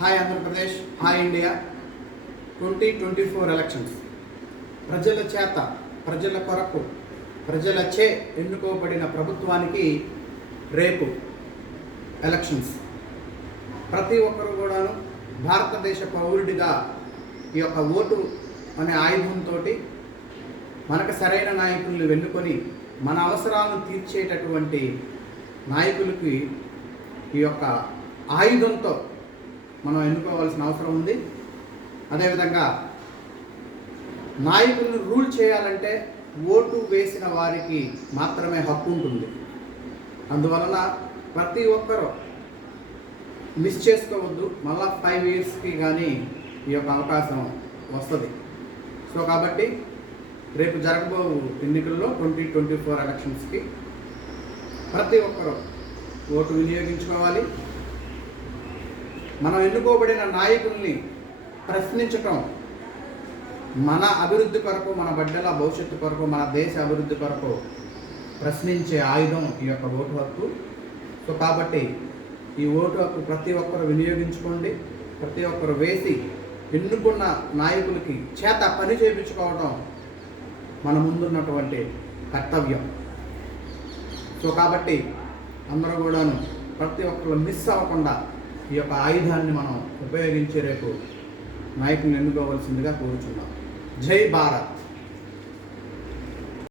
Hi Andhra Pradesh hi India twenty twenty four elections ప్రజల చేత ప్రజల కొరకు ప్రజలచే ఎన్నుకోబడిన ప్రభుత్వానికి రేపు ఎలక్షన్స్ ప్రతి ఒక్కరు కూడాను భారతదేశ పౌరుడిగా ఈ యొక్క ఓటు అనే ఆయుధంతో మనకు సరైన నాయకుల్ని వెన్నుకొని మన అవసరాలను తీర్చేటటువంటి నాయకులకి ఈ యొక్క ఆయుధంతో మనం ఎన్నుకోవాల్సిన అవసరం ఉంది. అదేవిధంగా నాయకులను రూల్ చేయాలంటే ఓటు వేసిన వారికి మాత్రమే హక్కు ఉంటుంది. అందువలన ప్రతి ఒక్కరూ మిస్ చేసుకోవద్దు. మళ్ళా ఫైవ్ ఇయర్స్కి కానీ ఈ యొక్క అవకాశం వస్తుంది. సో కాబట్టి రేపు జరగబో ఎన్నికల్లో ట్వంటీ ట్వంటీ ఫోర్ ఎలక్షన్స్కి ప్రతి ఒక్కరూ ఓటు వినియోగించుకోవాలి. మనం ఎన్నుకోబడిన నాయకుల్ని ప్రశ్నించటం మన అభివృద్ధి కొరకు మన బిడ్డల భవిష్యత్తు కొరకు మన దేశ అభివృద్ధి కొరకు ప్రశ్నించే ఆయుధం ఈ యొక్క ఓటు హక్కు. సో కాబట్టి ఈ ఓటు హక్కు ప్రతి ఒక్కరు వినియోగించుకోండి. ప్రతి ఒక్కరు వేసి ఎన్నుకున్న నాయకులకి చేత పని చేయించుకోవడం మన ముందున్నటువంటి కర్తవ్యం. సో కాబట్టి అందరూ కూడాను ప్రతి ఒక్కరు మిస్ అవ్వకుండా ఈ యొక్క ఆయుధాన్ని మనం ఉపయోగించే రేపు నాయకుని ఎన్నుకోవాల్సిందిగా కోరుచున్నాం. జై భారత్.